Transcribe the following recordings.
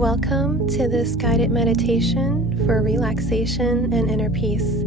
Welcome to this guided meditation for relaxation and inner peace.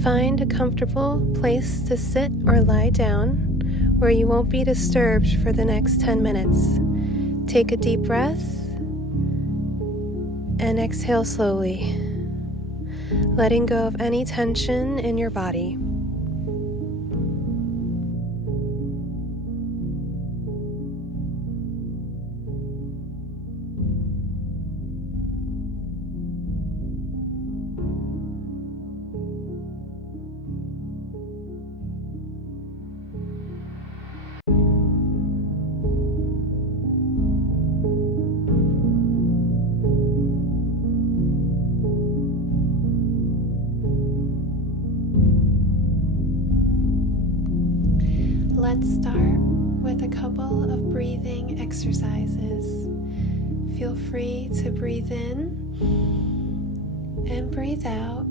Find a comfortable place to sit or lie down where you won't be disturbed for the next 10 minutes. Take a deep breath and exhale slowly, letting go of any tension in your body. Let's start with a couple of breathing exercises. Feel free to breathe in and breathe out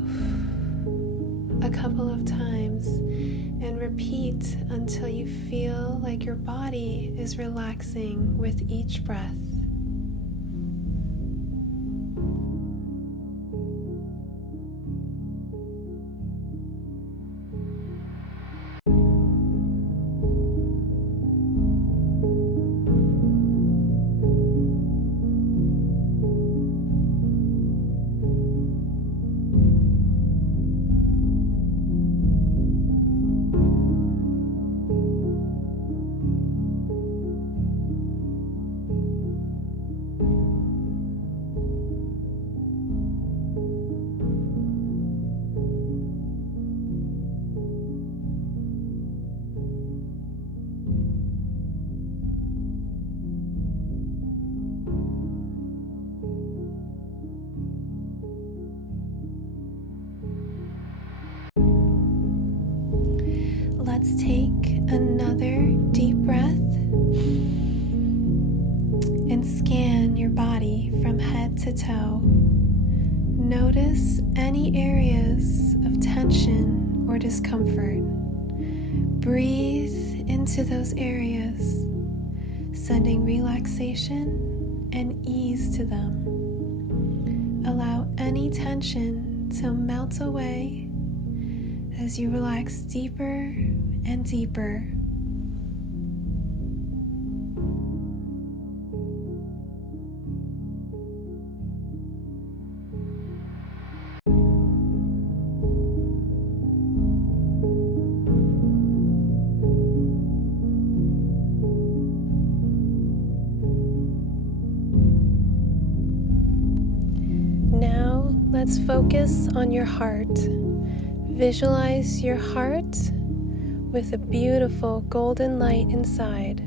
a couple of times and repeat until you feel like your body is relaxing with each breath. Let's take another deep breath and scan your body from head to toe. Notice any areas of tension or discomfort. Breathe into those areas, sending relaxation and ease to them. Allow any tension to melt away as you relax deeper and deeper. Now let's focus on your heart. Visualize your heart with a beautiful golden light inside.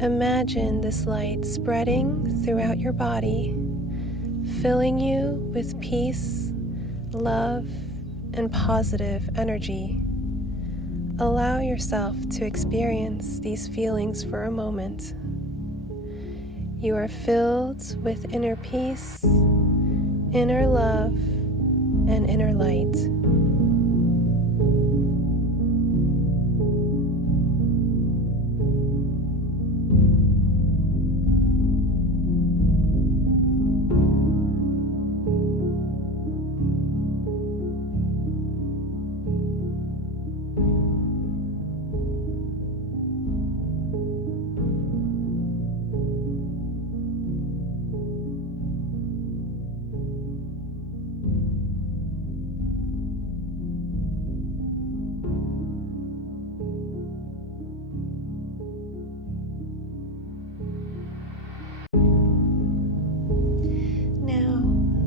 Imagine this light spreading throughout your body, filling you with peace, love, and positive energy. Allow yourself to experience these feelings for a moment. You are filled with inner peace, inner love, and inner light.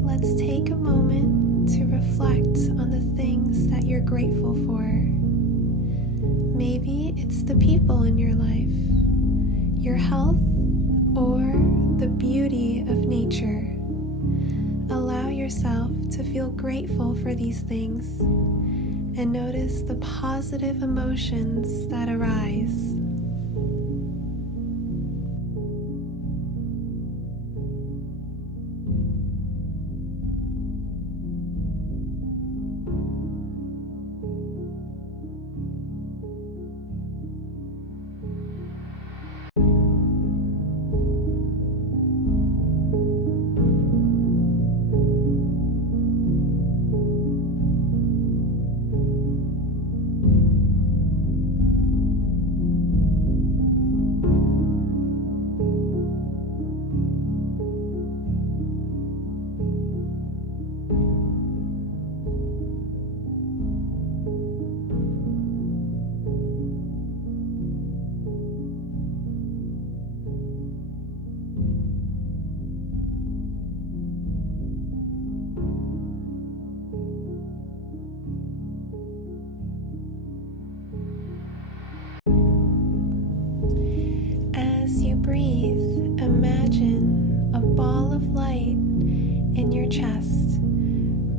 Let's take a moment to reflect on the things that you're grateful for. Maybe it's the people in your life, your health, or the beauty of nature. Allow yourself to feel grateful for these things and notice the positive emotions that arise. breathe, imagine a ball of light in your chest,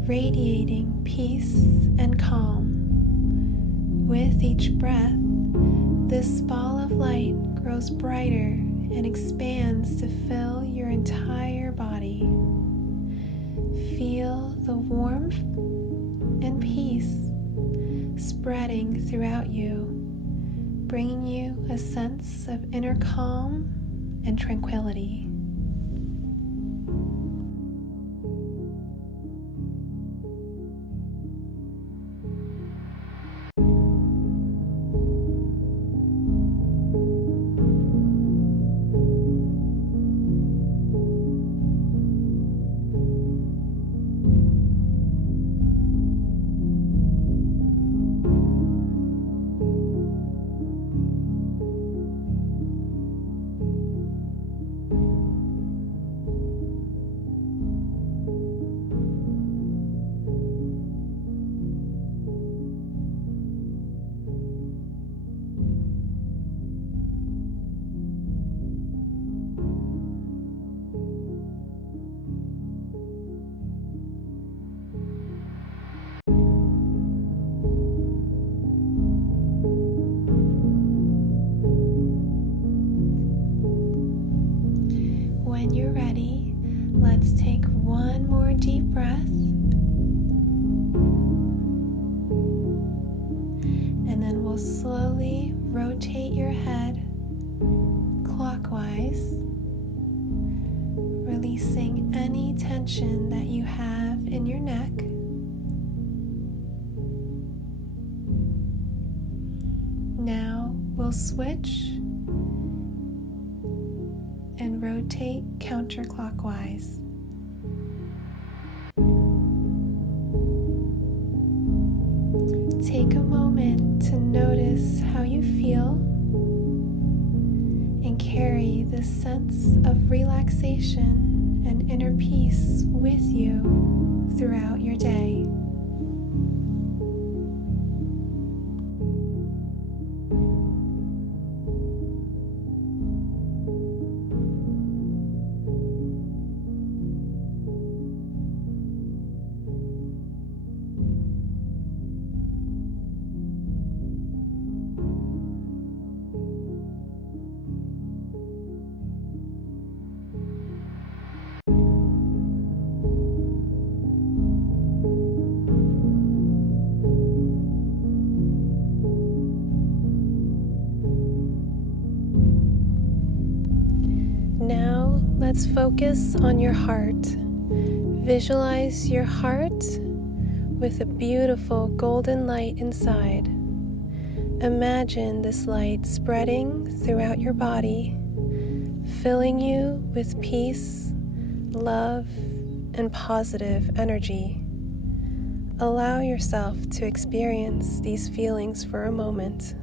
radiating peace and calm. With each breath, this ball of light grows brighter and expands to fill your entire body. Feel the warmth and peace spreading throughout you, bringing you a sense of inner calm and tranquility. When you're ready, let's take one more deep breath. And then we'll slowly rotate your head clockwise, releasing any tension that you have in your neck. Now we'll switch and rotate counterclockwise. Take a moment to notice how you feel and carry this sense of relaxation and inner peace with you throughout your day. Now let's focus on your heart. Visualize your heart with a beautiful golden light inside. Imagine this light spreading throughout your body, filling you with peace, love, and positive energy. Allow yourself to experience these feelings for a moment.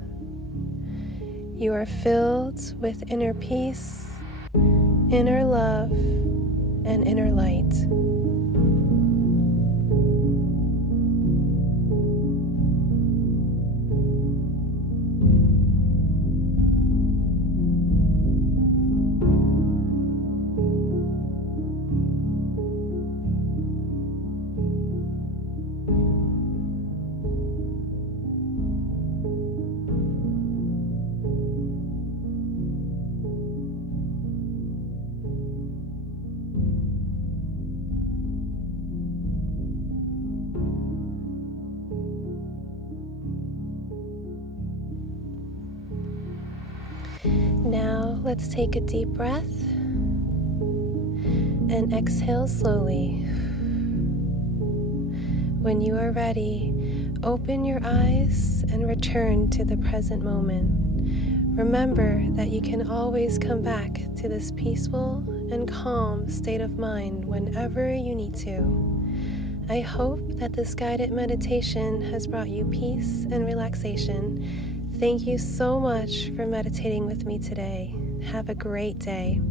You are filled with inner peace, inner love, and inner light. Now let's take a deep breath and exhale slowly. When you are ready, open your eyes and return to the present moment. Remember that you can always come back to this peaceful and calm state of mind whenever you need to. I hope that this guided meditation has brought you peace and relaxation. Thank you so much for meditating with me today. Have a great day.